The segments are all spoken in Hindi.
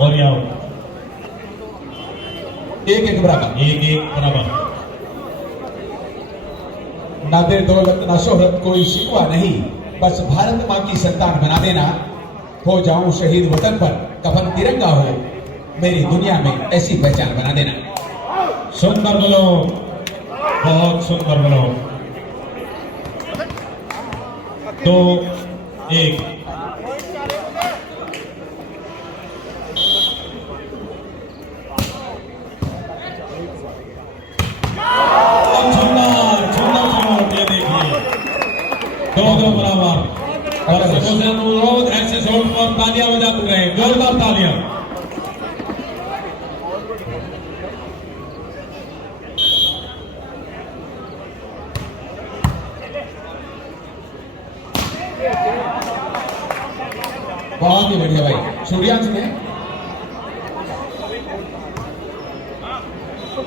और ये आउट। 1-1 बराबर। 1-1 बराबर। ना दे दौलत ना शोहरत कोई शिकवा नहीं, बस भारत माँ की संतान बना देना। हो जाऊं शहीद वतन पर कफन तिरंगा हो, मेरी दुनिया में ऐसी पहचान बना देना। सुंदर बोलो, बहुत सुंदर बोलो। 2-1। दो बराबर। और सबसे अनुरोध ऐसे शॉट पर तालियां बजाते रहे, जोरदार तालियां। बहुत ही बढ़िया भाई सूर्यांश ने।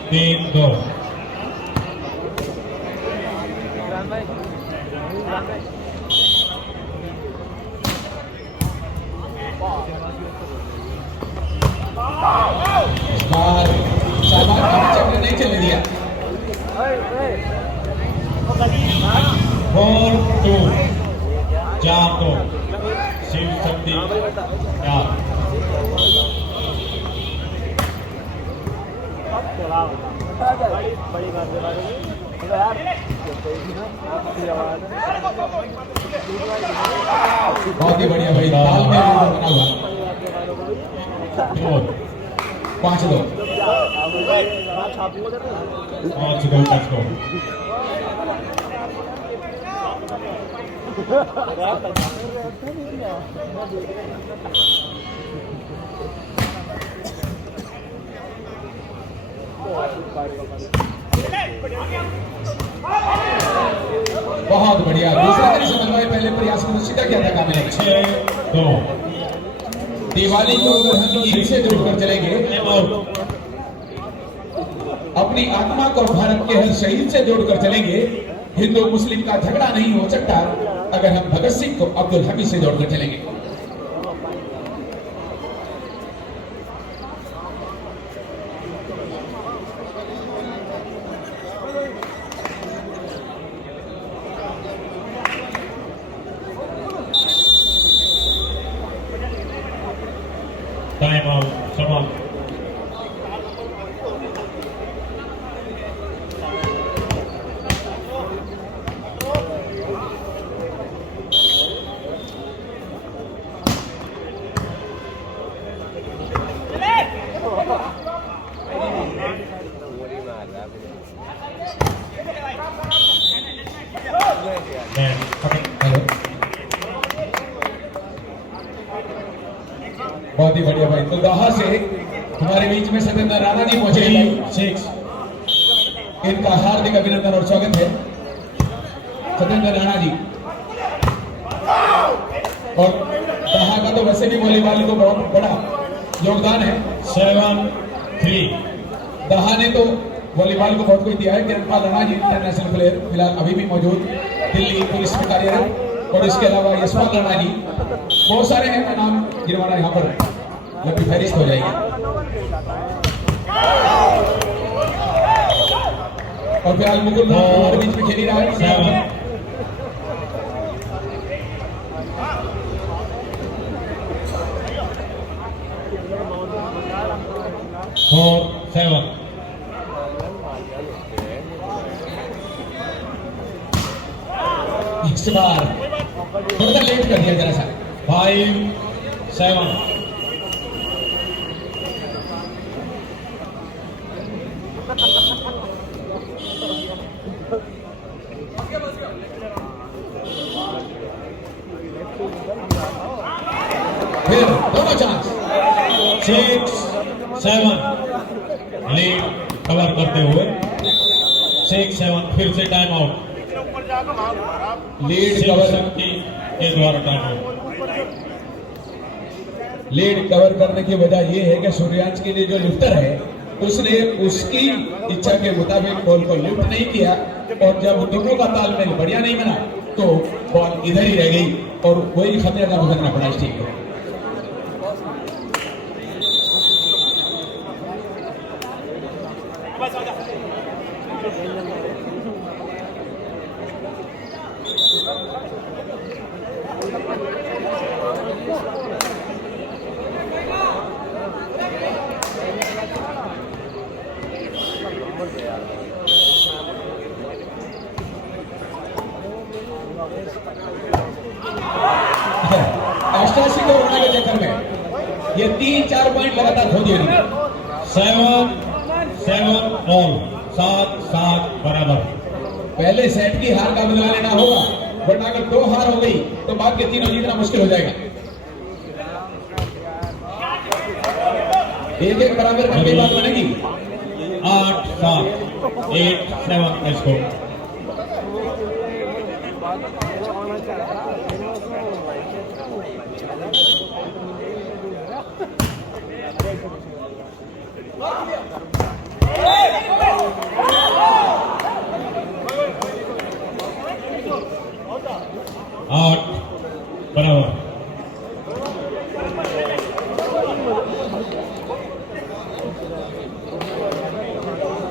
3-2। इस बार शाबाश चक्र नहीं चलने दिया। 4-2। 4-2। शिव शक्ति 4। बड़ी बात यार, बहुत ही बढ़िया भाई, तालमेल बना हुआ। 5-2। 5-2 टच को। बहुत बढ़िया, दूसरे दिन समझ में पहले प्रयास में सीधा किया था काबिल ने। 6-2। दिवाली को अगर हम ईद से जोड़कर चलेंगे, अपनी आत्मा को भारत के हर शहीद से जोड़कर चलेंगे, हिंदू मुस्लिम का झगड़ा नहीं हो सकता अगर हम भगत सिंह को अब्दुल हमीद से जोड़कर चलेंगे। टाइम आउट समाप्त। बहुत ही बढ़िया भाई, तो दोहा से हमारे बीच में सत्येंद्र राणा जी पहुंचे हैं। 6। इनका हार्दिक अभिनंदन और स्वागत है सत्येंद्र राणा जी। और दोहा का तो वैसे भी वॉलीबॉल को बहुत बड़ा योगदान है। 7-3। दोहा ने तो वॉलीबॉल को बहुत कुछ दिया है। किरणपाल राणा जी इंटरनेशनल प्लेयर फिलहाल अभी भी मौजूद दिल्ली पुलिस में कार्यरत, और इसके अलावा यशपाल राणा जी, बहुत सारे हैं, मैं नाम गिरवाना यहाँ पर लंबी फहरिस्त हो जाएगी। और फिलहाल मुकुल हमारे बीच में खेल ही रहा है। 4-7। इस बार थोड़ा लेट कर दिया जरा सा। 5-7। फिर दोनों चांस। 6-7। लीड कवर करते हुए 6-7। फिर से टाइम आउट। लीड शिव कवर शक्ति के द्वारा टाइम आउट। लीड कवर करने की वजह यह है कि सूर्यांश के लिए जो लिफ्टर है उसने उसकी इच्छा के मुताबिक बॉल को लिफ्ट नहीं किया, और जब दोनों का तालमेल बढ़िया नहीं बना तो बॉल इधर ही रह गई और वही खतरे का भुगतना पड़ा इस टीम को। अष्टासी को रोने के चक्कर में ये 3-4 पॉइंट लगातार खो दिए इन्होंने। 7 ऑल, 7-7 बराबर। पहले सेट की हार का बदला लेना होगा, वरना अगर 2 हार हो गई तो बाद के तीनों जीतना मुश्किल हो जाएगा। 1-1 बराबर करने की बात बनेगी। 8-7, 8-7 स्कोर। आठ बराबर।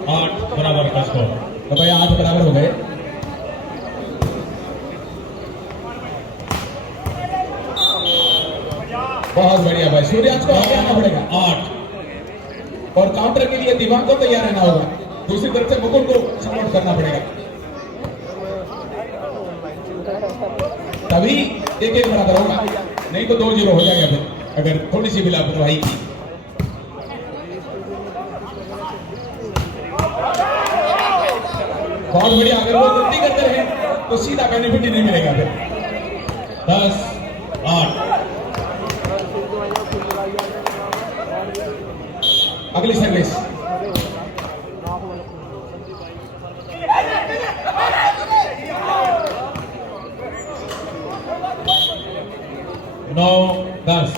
8 बराबर का स्कोर। तो भाई 8 बराबर हो गए। बहुत बढ़िया भाई, सूर्यांश को आगे आना पड़ेगा। 8 और काउंटर के लिए दिवांग को तैयार रहना होगा। दूसरी तरफ से मुकुल को सपोर्ट करना पड़ेगा, तभी 1-1 बराबर होगा, नहीं तो 2-0 हो जाएगा फिर अगर थोड़ी सी भी लापरवाही की। बहुत बढ़िया, अगर वो गलती करते रहे तो सीधा बेनिफिट ही नहीं मिलेगा फिर। 10-8। अगली सर्विस। नौ 10।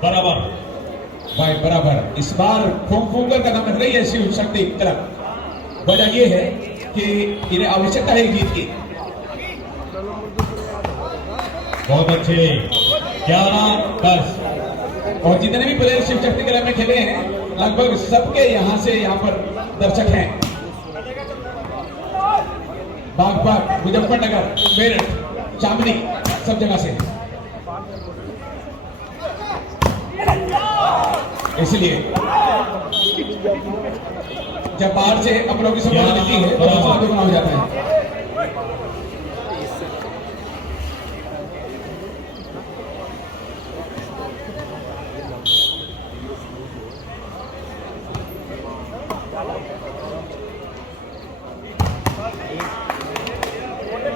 बराबर भाई बराबर। इस बार फूंकर का नाम रख रही है शिव शक्ति क्लब। वजह यह है कि इन्हें आवश्यकता है जीत की। बहुत अच्छे। 11-10। और जितने भी प्लेयर शिव शक्ति क्लब में खेले हैं लगभग सबके यहां से यहां पर दर्शक हैं। बागबाग, मुजफ्फरनगर, मेरठ, चांदनी, सब जगह से। इसलिए जब बाहर से अपनों की सपोर्ट मिलती है तो हौसला दुगना हो जाता है।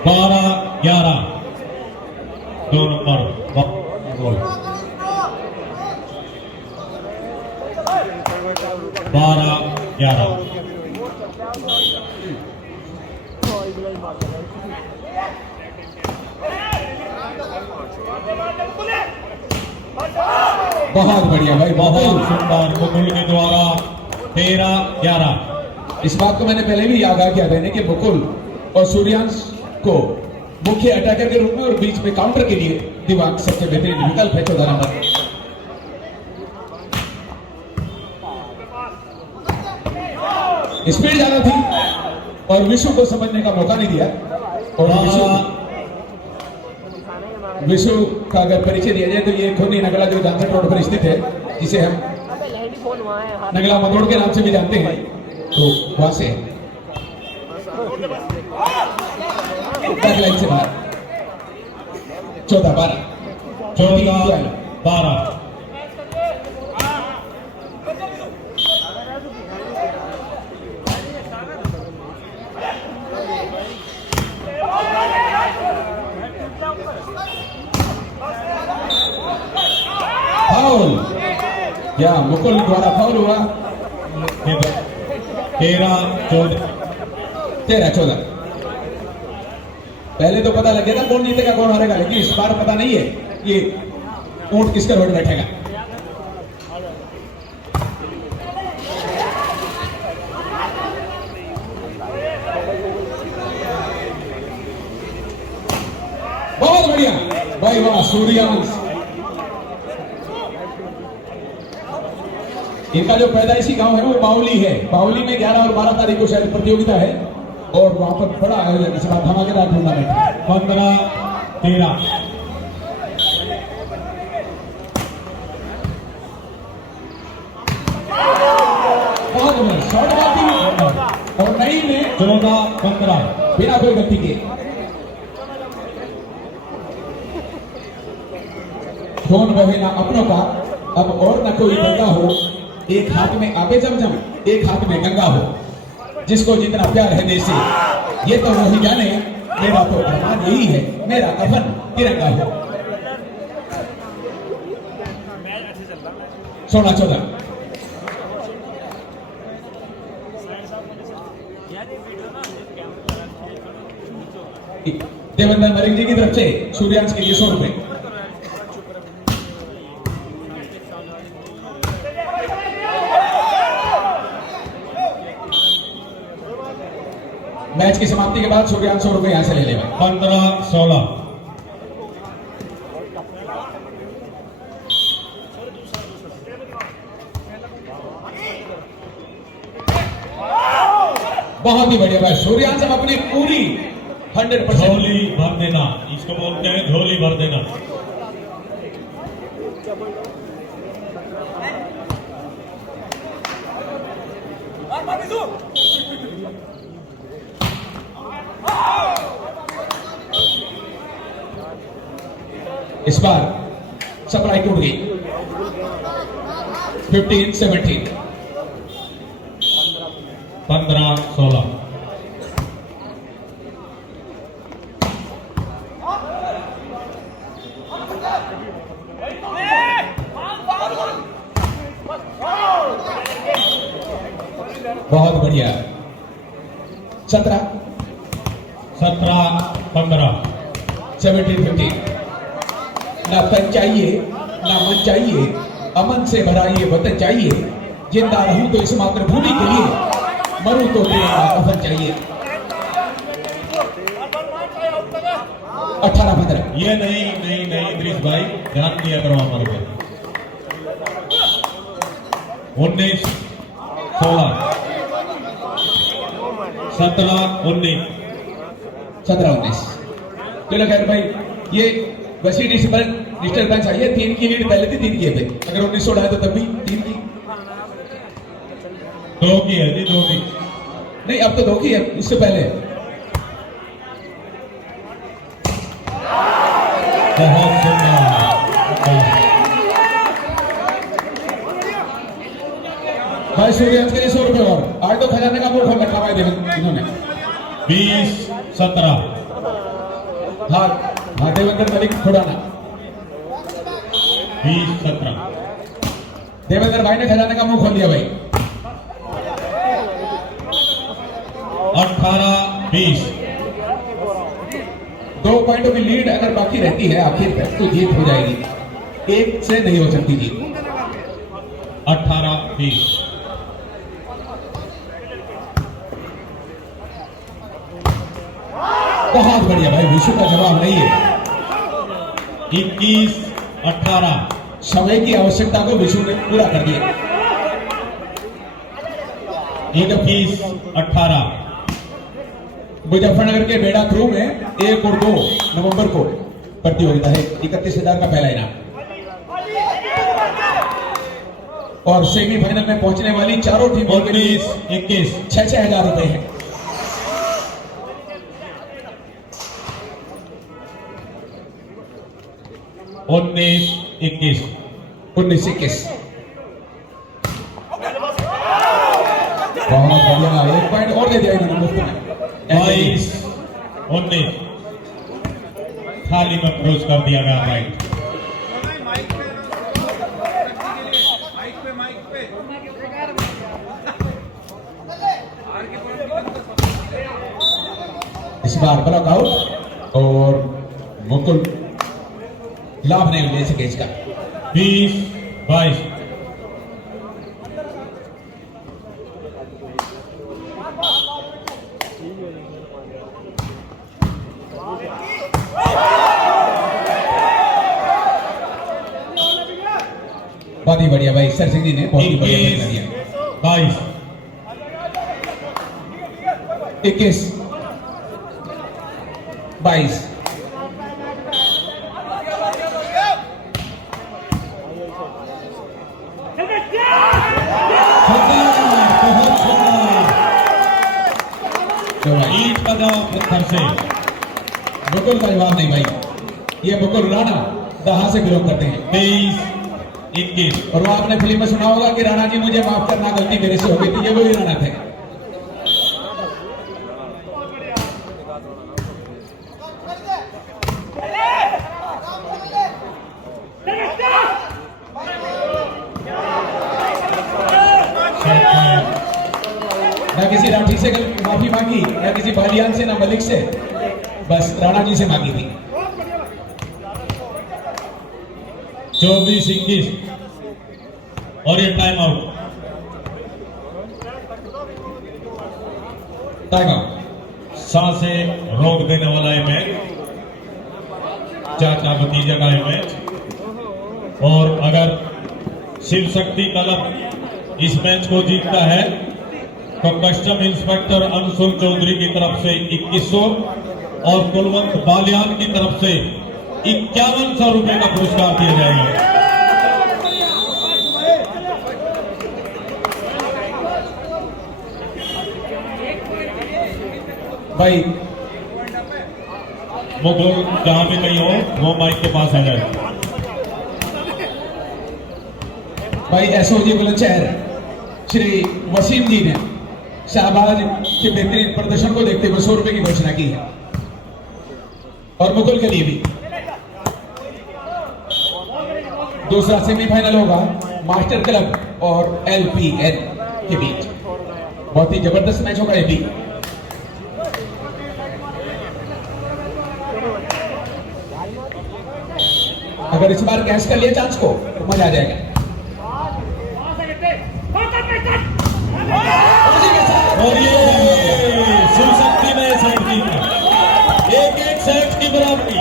बारह 11 2 नंबर गोल। 12-11। बहुत बढ़िया भाई, बहुत सुंदर मुकुल के द्वारा 13-11। इस बात को मैंने पहले भी याद किया था कि मुकुल और सूर्यांश को मुख्य अटैकर के रूप में और बीच में काउंटर के लिए दिवांग सबसे बेहतरीन विकल्प है 14 नंबर। स्पीड ज्यादा थी और विशु को समझने का मौका नहीं दिया। और विशु का अगर परिचय दिया जाए तो ये खुनी नगला जो जानसठ रोड पर स्थित है, जिसे हम नगला मदोड़ के नाम से भी जानते हैं, तो वहां से लाइन से बाहर 14-12। 14-12। फाउल या मुकुल द्वारा फाउल हुआ। 13-14। पहले तो पता लग गया था कौन जीतेगा कौन हारेगा, लेकिन इस बार पता नहीं है ये ऊंट किसका रोड बैठेगा। बहुत बढ़िया भाई, वाह सूर्यांश। इनका जो पैदाइशी गांव है वो बावली है। बावली में 11 और 12 तारीख को शायद प्रतियोगिता है और वहां पर बड़ा आयोजन इस बार धमाकेदार टूर्नामेंट है। 15-13 बहुत शॉट मारती हुई और नई में 14-15 बिना कोई गलती के कौन बहे ना अपनों का, अब और न कोई गंगा हो, एक हाथ में आबे जमजम एक हाथ में गंगा हो, जिसको जितना प्यार है देश से ये तो वही जाने, मेरा तो अरमान यही है मेरा कफन तिरंगा हो। 16-14 देवेंद्र मलिक जी की तरफ से सूर्यांश के लिए 100 रुपए। मैच की समाप्ति के बाद सूर्यांश 100 रुपए यहां से ले लेगा। 15-16 बहुत ही बढ़िया भाई, सूर्यांश अब अपनी पूरी 100% झोली भर देना, इसको बोलते हैं झोली भर देना। इस बार सप्लाई टूट गई। 15-17 15-16 बहुत बढ़िया। 17-15 17-15 ना तन चाहिए ना मन चाहिए, अमन से भरा ये वतन चाहिए, जिंदा रहूं तो इस मातृभूमि के लिए, मरूं तो तेरा कफन चाहिए। 18-15 ये नहीं इद्रिस भाई, ध्यान दिया करो हमारे पे। 19-16 17-19 17-19 चलो खैर भाई, ये वैसी डिस्टर्बेंस आई है। 3 की लीड पहले थी, 3 किए थे। अगर 19 उड़ाए तो तब भी 3 की 2 की है जी, 2 की। नहीं, अब तो 2 की है, उससे पहले बहुत सुंदर। भाई सूर्यांश के लिए 100 रुपए और। आज तो खजाने का मुंह खोल रखा भाई इन्होंने। 20-17 हाँ देवेंद्र मलिक खुड़ाना। 20-17 देवेंद्र भाई ने खजाने का मुंह खोल दिया भाई। 18-20 2 पॉइंटों की लीड अगर बाकी रहती है आखिर तक तो जीत हो जाएगी, 1 से नहीं हो सकती जीत। 18-20 बहुत बढ़िया भाई, विशु का जवाब नहीं है। 21-18 समय की आवश्यकता को विशु ने पूरा कर दिया। 21-18 मुजफ्फरनगर के बेड़ा थ्रू में 1 और 2 नवंबर को प्रतियोगिता है। 31,000 का पहला इनाम और सेमीफाइनल में पहुंचने वाली चारों टीमों के लिए 19-21 6-6 हजार रुपए है। 19-21 19-21 बहुत बढ़िया, 1 पॉइंट और दे दिया इन्होंने मुफ्त में। 22-19 थाली में क्रोज कर दिया गया राइट। इस बार ब्लॉक आउट और मुकुल लाभ नहीं ले सके इसका। 20-22 बहुत ही बढ़िया भाई, सर सिंह जी ने बहुत ही बढ़िया 21 फैसला दिया। 22 21 22 बहुत सुंदर जो भाई ईट का जवाब पत्थर से। मुकुल का जवाब नहीं भाई, ये मुकुल राणा दहा से बिलोंग करते हैं। 23-21 और वो आपने फिल्म में सुना होगा कि राणा जी मुझे माफ करना, गलती मेरे से हो गई थी, ये वही राणा थे। ना किसी राठी से माफी मांगी, ना किसी बालियान से, ना मलिक से, बस राणा जी से मांगी थी। 24-21 और ये टाइम आउट। Time out. सांसें रोक देने वाला ये मैच, चाचा भतीजा का ये मैच। और अगर शिव शक्ति क्लब इस मैच को जीतता है तो कस्टम इंस्पेक्टर अंशुल चौधरी की तरफ से 2100 और कुलवंत बालियान की तरफ से 5100 रुपए का पुरस्कार दिया जाएगा। भाई मुकुल जहां भी कहीं हो वो माइक के पास आ जाए। भाई एसओजी बुलंदशहर श्री वसीम जी ने शाहबाज के बेहतरीन प्रदर्शन को देखते हुए 100 रुपए की घोषणा की है, और मुकुल के लिए भी। दूसरा सेमीफाइनल होगा मास्टर क्लब और एलपीएन के बीच। बहुत ही जबरदस्त मैच होगा ये भी। अगर इस बार कैच कर लिया चांस को तो मजा आ जाएगा। और ये शिव शक्ति ने सेट की, एक सेट की बराबरी।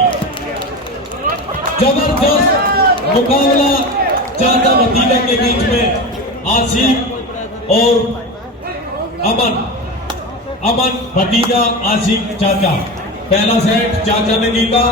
जबरदस्त मुकाबला चाचा भतीजा के बीच में। आसिफ और अमन भतीजा, आसिफ चाचा। पहला सेट चाचा ने जीता।